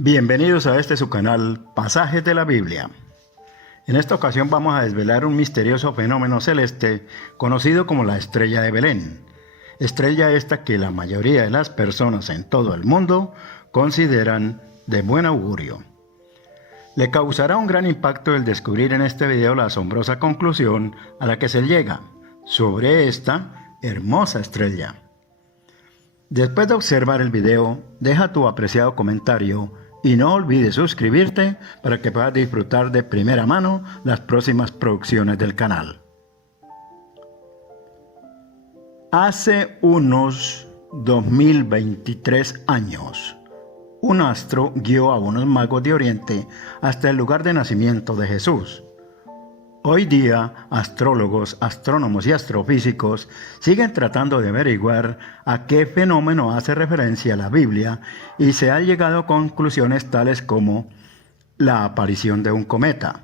Bienvenidos a este su canal, Pasajes de la Biblia. En esta ocasión vamos a desvelar un misterioso fenómeno celeste conocido como la estrella de Belén. Estrella esta que la mayoría de las personas en todo el mundo consideran de buen augurio. Le causará un gran impacto el descubrir en este video la asombrosa conclusión a la que se llega sobre esta hermosa estrella. Después de observar el video, deja tu apreciado comentario y no olvides suscribirte para que puedas disfrutar de primera mano las próximas producciones del canal. Hace unos 2023 años, un astro guió a unos magos de Oriente hasta el lugar de nacimiento de Jesús. Hoy día, astrólogos, astrónomos y astrofísicos siguen tratando de averiguar a qué fenómeno hace referencia la Biblia y se ha llegado a conclusiones tales como la aparición de un cometa.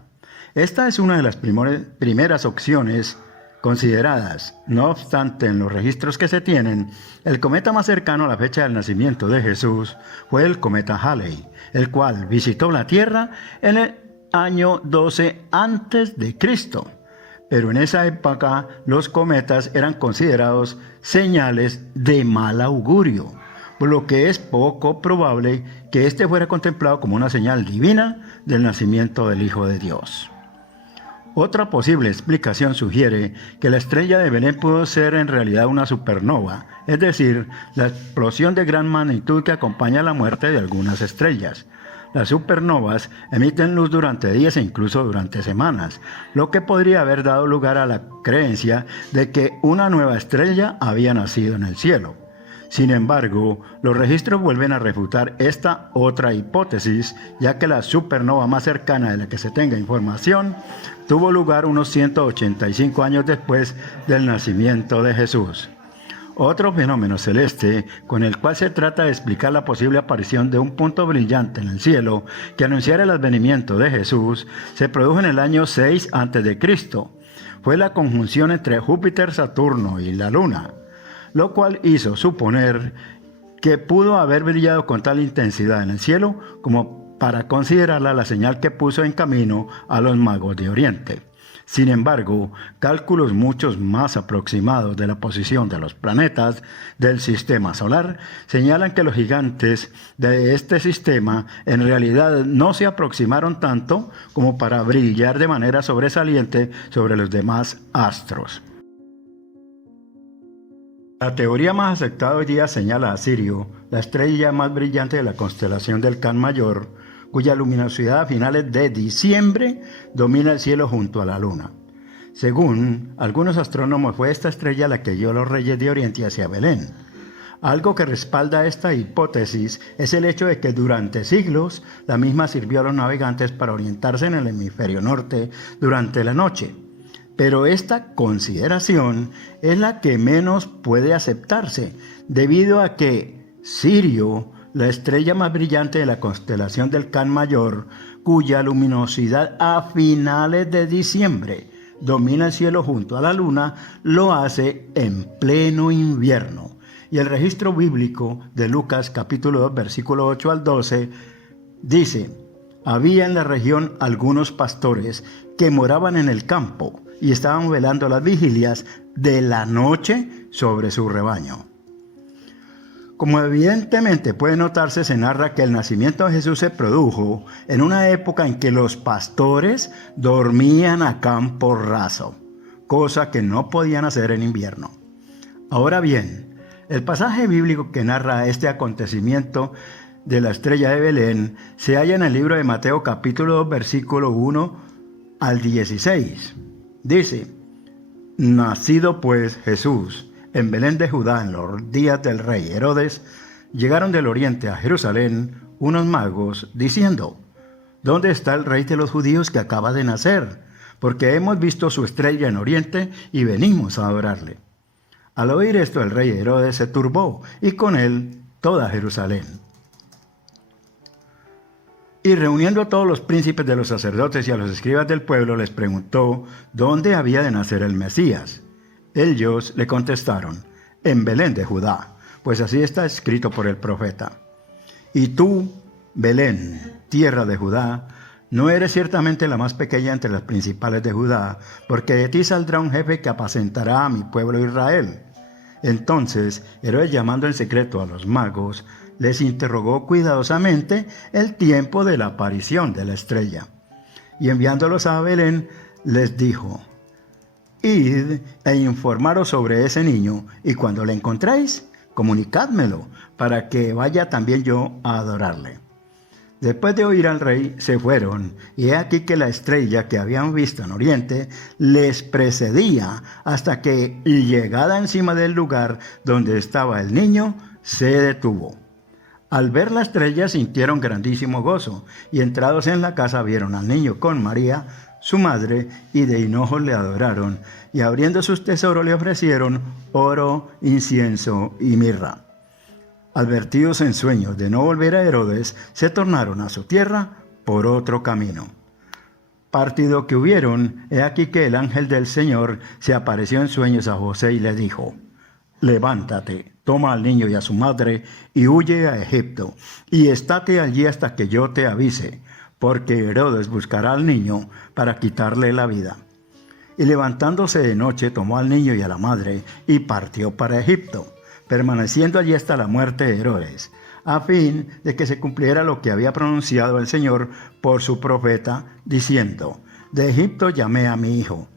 Esta es una de las primeras opciones consideradas. No obstante, en los registros que se tienen, el cometa más cercano a la fecha del nacimiento de Jesús fue el cometa Halley, el cual visitó la Tierra en el año 12 antes de Cristo, pero en esa época los cometas eran considerados señales de mal augurio, por lo que es poco probable que este fuera contemplado como una señal divina del nacimiento del Hijo de Dios. Otra posible explicación sugiere que la estrella de Belén pudo ser en realidad una supernova, es decir, la explosión de gran magnitud que acompaña la muerte de algunas estrellas. Las supernovas emiten luz durante días e incluso durante semanas, lo que podría haber dado lugar a la creencia de que una nueva estrella había nacido en el cielo. Sin embargo, los registros vuelven a refutar esta otra hipótesis, ya que la supernova más cercana de la que se tenga información tuvo lugar unos 185 años después del nacimiento de Jesús. Otro fenómeno celeste con el cual se trata de explicar la posible aparición de un punto brillante en el cielo que anunciara el advenimiento de Jesús se produjo en el año 6 a.C. Fue la conjunción entre Júpiter, Saturno y la Luna, lo cual hizo suponer que pudo haber brillado con tal intensidad en el cielo como para considerarla la señal que puso en camino a los magos de Oriente. Sin embargo, cálculos muchos más aproximados de la posición de los planetas del sistema solar señalan que los gigantes de este sistema en realidad no se aproximaron tanto como para brillar de manera sobresaliente sobre los demás astros. La teoría más aceptada hoy día señala a Sirio, la estrella más brillante de la constelación del Can Mayor, cuya luminosidad a finales de diciembre domina el cielo junto a la luna. Según algunos astrónomos, fue esta estrella la que guió a los reyes de Oriente hacia Belén. Algo que respalda esta hipótesis es el hecho de que durante siglos la misma sirvió a los navegantes para orientarse en el hemisferio norte durante la noche. Pero esta consideración es la que menos puede aceptarse, debido a que Sirio, la estrella más brillante de la constelación del Can Mayor, cuya luminosidad a finales de diciembre domina el cielo junto a la luna, lo hace en pleno invierno. Y el registro bíblico de Lucas capítulo 2 versículo 8 al 12 dice: había en la región algunos pastores que moraban en el campo y estaban velando las vigilias de la noche sobre su rebaño. Como evidentemente puede notarse, se narra que el nacimiento de Jesús se produjo en una época en que los pastores dormían a campo raso, cosa que no podían hacer en invierno. Ahora bien, el pasaje bíblico que narra este acontecimiento de la estrella de Belén se halla en el libro de Mateo capítulo 2 versículo 1 al 16. Dice: nacido pues Jesús en Belén de Judá en los días del rey Herodes, llegaron del oriente a Jerusalén unos magos diciendo: ¿dónde está el rey de los judíos que acaba de nacer? Porque hemos visto su estrella en oriente y venimos a adorarle. Al oír esto, el rey Herodes se turbó y con él toda Jerusalén. Y reuniendo a todos los príncipes de los sacerdotes y a los escribas del pueblo, les preguntó dónde había de nacer el Mesías. Ellos le contestaron: en Belén de Judá, pues así está escrito por el profeta. Y tú, Belén, tierra de Judá, no eres ciertamente la más pequeña entre las principales de Judá, porque de ti saldrá un jefe que apacentará a mi pueblo Israel. Entonces Herodes, llamando en secreto a los magos, les interrogó cuidadosamente el tiempo de la aparición de la estrella. Y enviándolos a Belén, les dijo: Id e informaros sobre ese niño, y cuando le encontréis, comunicádmelo, para que vaya también yo a adorarle. Después de oír al rey, se fueron, y he aquí que la estrella que habían visto en oriente les precedía, hasta que, llegada encima del lugar donde estaba el niño, se detuvo. Al ver la estrella sintieron grandísimo gozo, y entrados en la casa vieron al niño con María, su madre, y de hinojos le adoraron, y abriendo sus tesoros le ofrecieron oro, incienso y mirra. Advertidos en sueños de no volver a Herodes, se tornaron a su tierra por otro camino. Partido que hubieron, he aquí que el ángel del Señor se apareció en sueños a José y le dijo: Levántate, toma al niño y a su madre, y huye a Egipto, y estate allí hasta que yo te avise, porque Herodes buscará al niño para quitarle la vida. Y levantándose de noche, tomó al niño y a la madre, y partió para Egipto, permaneciendo allí hasta la muerte de Herodes, a fin de que se cumpliera lo que había pronunciado el Señor por su profeta, diciendo: De Egipto llamé a mi hijo.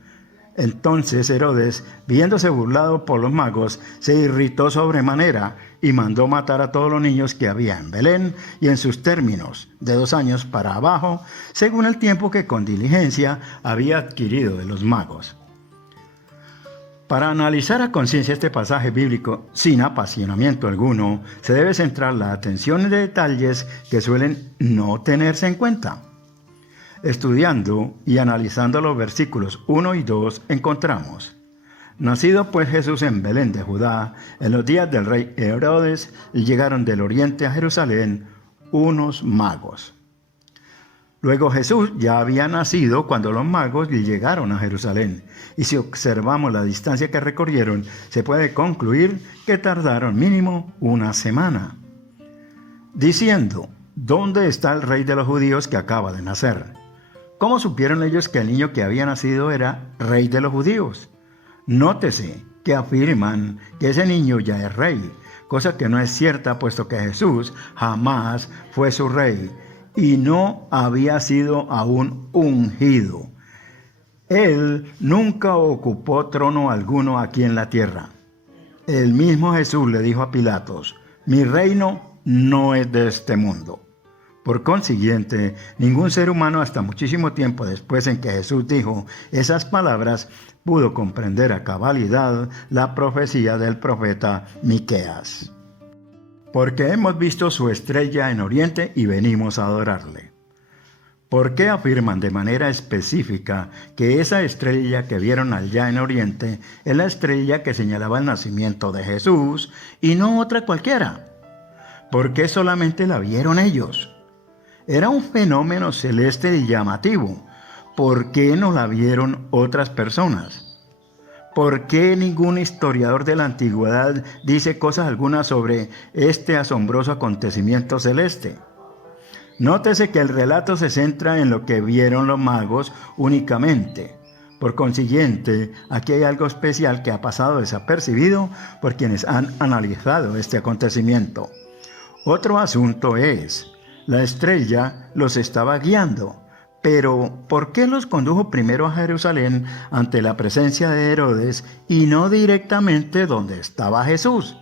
Entonces Herodes, viéndose burlado por los magos, se irritó sobremanera y mandó matar a todos los niños que había en Belén y en sus términos, de 2 años para abajo, según el tiempo que con diligencia había adquirido de los magos. Para analizar a conciencia este pasaje bíblico sin apasionamiento alguno, se debe centrar la atención en detalles que suelen no tenerse en cuenta. Estudiando y analizando los versículos 1 y 2 encontramos: Nacido pues Jesús en Belén de Judá, en los días del rey Herodes, llegaron del oriente a Jerusalén unos magos. Luego Jesús ya había nacido cuando los magos llegaron a Jerusalén, y si observamos la distancia que recorrieron, se puede concluir que tardaron mínimo 1 semana. Diciendo: ¿Dónde está el rey de los judíos que acaba de nacer? ¿Cómo supieron ellos que el niño que había nacido era rey de los judíos? Nótese que afirman que ese niño ya es rey, cosa que no es cierta, puesto que Jesús jamás fue su rey y no había sido aún ungido. Él nunca ocupó trono alguno aquí en la tierra. El mismo Jesús le dijo a Pilatos: Mi reino no es de este mundo. Por consiguiente, ningún ser humano hasta muchísimo tiempo después en que Jesús dijo esas palabras pudo comprender a cabalidad la profecía del profeta Miqueas. Porque hemos visto su estrella en oriente y venimos a adorarle. ¿Por qué afirman de manera específica que esa estrella que vieron allá en oriente es la estrella que señalaba el nacimiento de Jesús y no otra cualquiera? ¿Por qué solamente la vieron ellos? Era un fenómeno celeste y llamativo. ¿Por qué no la vieron otras personas? ¿Por qué ningún historiador de la antigüedad dice cosas algunas sobre este asombroso acontecimiento celeste? Nótese que el relato se centra en lo que vieron los magos únicamente. Por consiguiente, aquí hay algo especial que ha pasado desapercibido por quienes han analizado este acontecimiento. Otro asunto es: la estrella los estaba guiando, pero ¿por qué los condujo primero a Jerusalén ante la presencia de Herodes y no directamente donde estaba Jesús?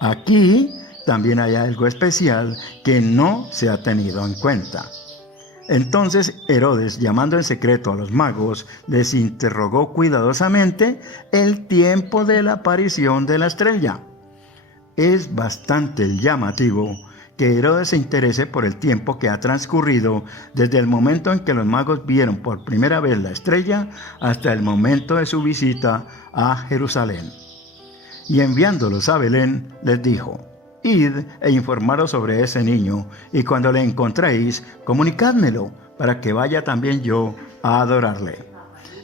Aquí también hay algo especial que no se ha tenido en cuenta. Entonces Herodes, llamando en secreto a los magos, les interrogó cuidadosamente el tiempo de la aparición de la estrella. Es bastante llamativo que Herodes se interese por el tiempo que ha transcurrido desde el momento en que los magos vieron por primera vez la estrella hasta el momento de su visita a Jerusalén. Y enviándolos a Belén, les dijo: Id e informaros sobre ese niño, y cuando le encontréis, comunicádmelo, para que vaya también yo a adorarle.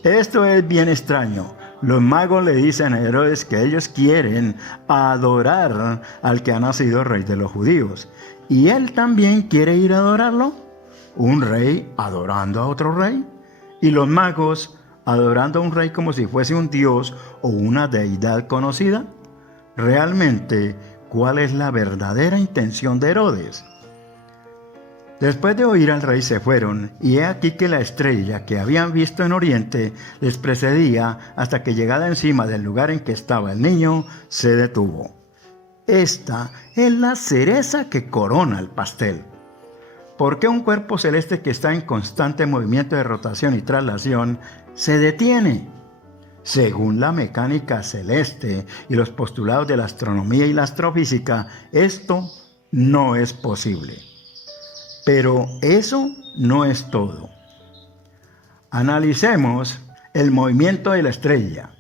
Esto es bien extraño. Los magos le dicen a Herodes que ellos quieren adorar al que ha nacido rey de los judíos. ¿Y él también quiere ir a adorarlo? ¿Un rey adorando a otro rey? ¿Y los magos adorando a un rey como si fuese un dios o una deidad conocida? Realmente, ¿cuál es la verdadera intención de Herodes? Después de oír al rey se fueron, y he aquí que la estrella que habían visto en oriente les precedía hasta que llegada encima del lugar en que estaba el niño, se detuvo. Esta es la cereza que corona el pastel. ¿Por qué un cuerpo celeste que está en constante movimiento de rotación y traslación se detiene? Según la mecánica celeste y los postulados de la astronomía y la astrofísica, esto no es posible. Pero eso no es todo. Analicemos el movimiento de la estrella.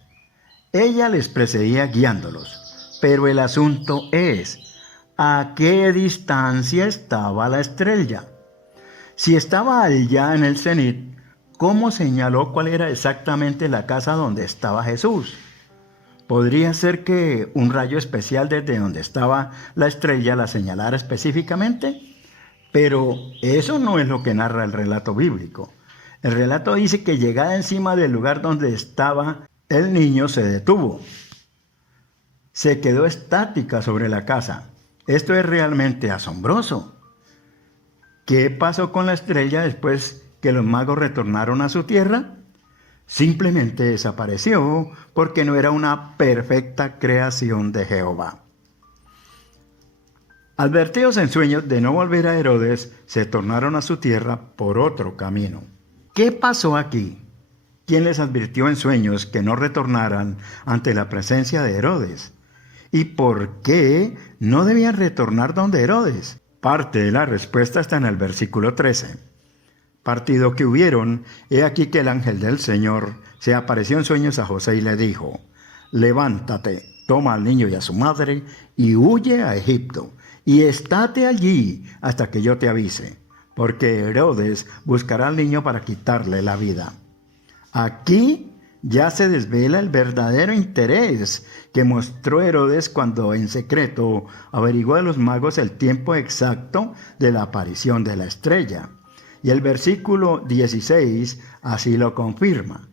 Ella les precedía guiándolos, pero el asunto es, ¿a qué distancia estaba la estrella? Si estaba allá en el cenit, ¿cómo señaló cuál era exactamente la casa donde estaba Jesús? ¿Podría ser que un rayo especial desde donde estaba la estrella la señalara específicamente? Pero eso no es lo que narra el relato bíblico. El relato dice que llegada encima del lugar donde estaba el niño se detuvo. Se quedó estática sobre la casa. Esto es realmente asombroso. ¿Qué pasó con la estrella después que los magos retornaron a su tierra? Simplemente desapareció porque no era una perfecta creación de Jehová. Advertidos en sueños de no volver a Herodes, se tornaron a su tierra por otro camino. ¿Qué pasó aquí? ¿Quién les advirtió en sueños que no retornaran ante la presencia de Herodes? ¿Y por qué no debían retornar donde Herodes? Parte de la respuesta está en el versículo 13. Partido que hubieron, he aquí que el ángel del Señor se apareció en sueños a José y le dijo: levántate, toma al niño y a su madre y huye a Egipto, y estate allí hasta que yo te avise, porque Herodes buscará al niño para quitarle la vida. Aquí ya se desvela el verdadero interés que mostró Herodes cuando en secreto averiguó de los magos el tiempo exacto de la aparición de la estrella. Y el versículo 16 así lo confirma.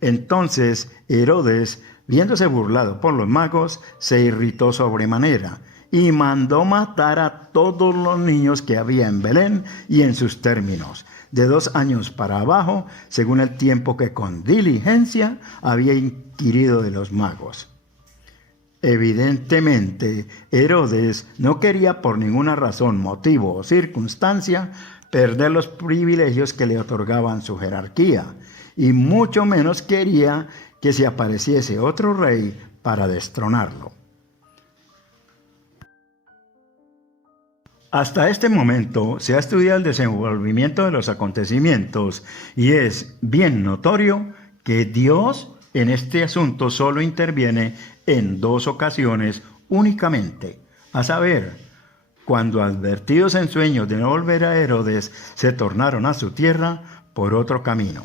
Entonces Herodes, viéndose burlado por los magos, se irritó sobremanera y mandó matar a todos los niños que había en Belén y en sus términos, de 2 años para abajo, según el tiempo que con diligencia había inquirido de los magos. Evidentemente, Herodes no quería por ninguna razón, motivo o circunstancia perder los privilegios que le otorgaban su jerarquía, y mucho menos quería que se apareciese otro rey para destronarlo. Hasta este momento se ha estudiado el desenvolvimiento de los acontecimientos y es bien notorio que Dios en este asunto solo interviene en 2 ocasiones únicamente, a saber, cuando advertidos en sueños de no volver a Herodes, se tornaron a su tierra por otro camino.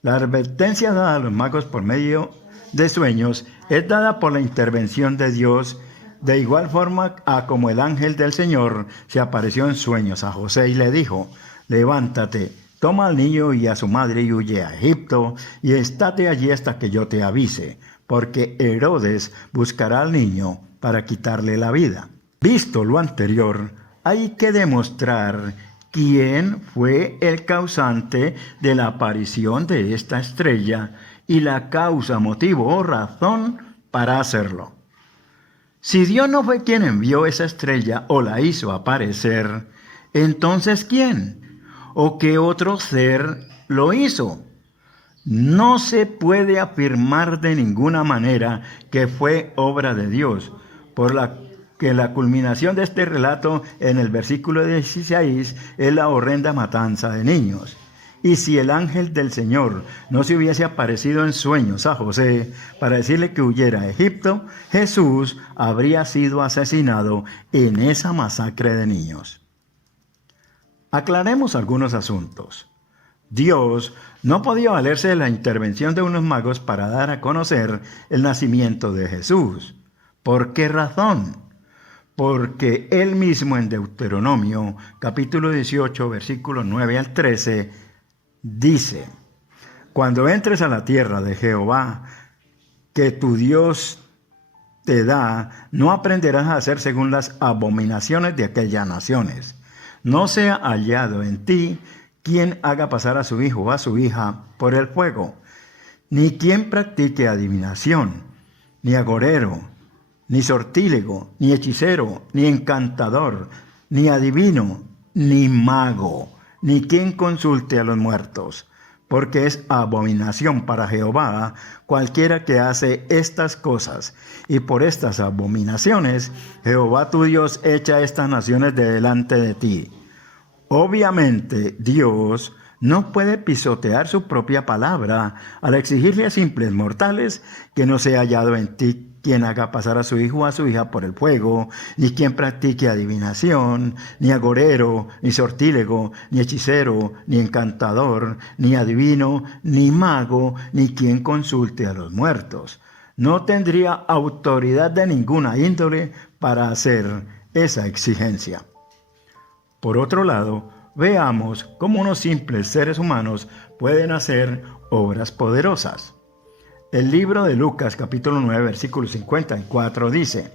La advertencia dada a los magos por medio de sueños es dada por la intervención de Dios, de igual forma a como el ángel del Señor se apareció en sueños a José y le dijo: levántate, toma al niño y a su madre y huye a Egipto, y estate allí hasta que yo te avise, porque Herodes buscará al niño para quitarle la vida. Visto lo anterior, hay que demostrar quién fue el causante de la aparición de esta estrella y la causa, motivo o razón para hacerlo. Si Dios no fue quien envió esa estrella o la hizo aparecer, entonces ¿quién? ¿O qué otro ser lo hizo? No se puede afirmar de ninguna manera que fue obra de Dios, por la que la culminación de este relato en el versículo 16 es la horrenda matanza de niños. Y si el ángel del Señor no se hubiese aparecido en sueños a José para decirle que huyera a Egipto, Jesús habría sido asesinado en esa masacre de niños. Aclaremos algunos asuntos. Dios no podía valerse de la intervención de unos magos para dar a conocer el nacimiento de Jesús. ¿Por qué razón? porque él mismo en Deuteronomio, capítulo 18, versículos 9 al 13, dice: cuando entres a la tierra de Jehová, que tu Dios te da, no aprenderás a hacer según las abominaciones de aquellas naciones. No sea hallado en ti quien haga pasar a su hijo o a su hija por el fuego, ni quien practique adivinación, ni agorero, ni sortílego, ni hechicero, ni encantador, ni adivino, ni mago, ni quien consulte a los muertos, porque es abominación para Jehová cualquiera que hace estas cosas. Y por estas abominaciones Jehová tu Dios echa estas naciones de delante de ti. Obviamente Dios no puede pisotear su propia palabra al exigirle a simples mortales que no sea hallado en ti quien haga pasar a su hijo o a su hija por el fuego, ni quien practique adivinación, ni agorero, ni sortílego, ni hechicero, ni encantador, ni adivino, ni mago, ni quien consulte a los muertos. No tendría autoridad de ninguna índole para hacer esa exigencia. Por otro lado, veamos cómo unos simples seres humanos pueden hacer obras poderosas. El libro de Lucas, capítulo 9, versículo 54, dice: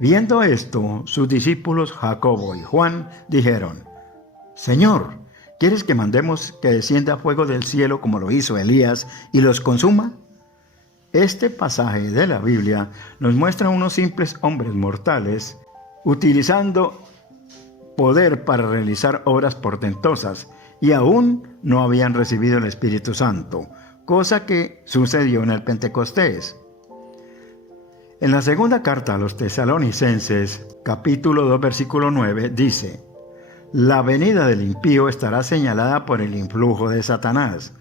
viendo esto, sus discípulos Jacobo y Juan dijeron: Señor, ¿quieres que mandemos que descienda fuego del cielo como lo hizo Elías y los consuma? Este pasaje de la Biblia nos muestra a unos simples hombres mortales utilizando poder para realizar obras portentosas, y aún no habían recibido el Espíritu Santo, cosa que sucedió en el Pentecostés. En la segunda carta a los Tesalonicenses, capítulo 2, versículo 9, dice: la venida del impío estará señalada por el influjo de Satanás,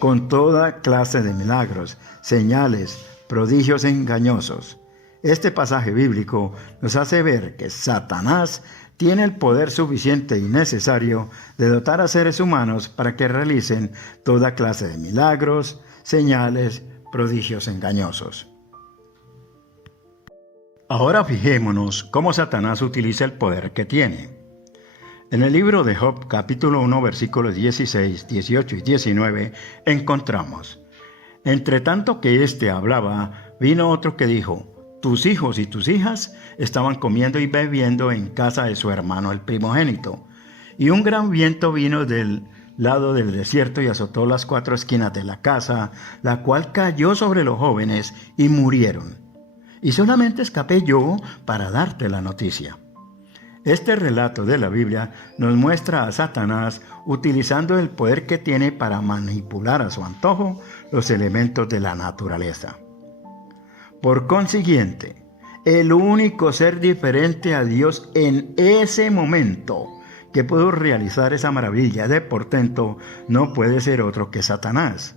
con toda clase de milagros, señales, prodigios engañosos. Este pasaje bíblico nos hace ver que Satanás tiene el poder suficiente y necesario de dotar a seres humanos para que realicen toda clase de milagros, señales, prodigios engañosos. Ahora fijémonos cómo Satanás utiliza el poder que tiene. En el libro de Job, capítulo 1, versículos 16, 18 y 19, encontramos: entre tanto que éste hablaba, vino otro que dijo: tus hijos y tus hijas estaban comiendo y bebiendo en casa de su hermano el primogénito. Y un gran viento vino del lado del desierto y azotó las 4 esquinas de la casa, la cual cayó sobre los jóvenes y murieron. Y solamente escapé yo para darte la noticia. Este relato de la Biblia nos muestra a Satanás utilizando el poder que tiene para manipular a su antojo los elementos de la naturaleza. Por consiguiente, el único ser diferente a Dios en ese momento que pudo realizar esa maravilla de portento no puede ser otro que Satanás.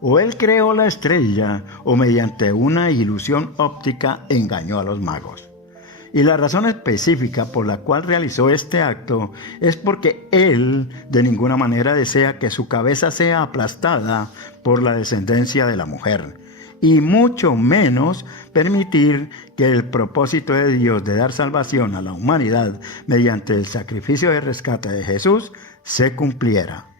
O él creó la estrella o mediante una ilusión óptica engañó a los magos. Y la razón específica por la cual realizó este acto es porque él de ninguna manera desea que su cabeza sea aplastada por la descendencia de la mujer, y mucho menos permitir que el propósito de Dios de dar salvación a la humanidad mediante el sacrificio de rescate de Jesús se cumpliera.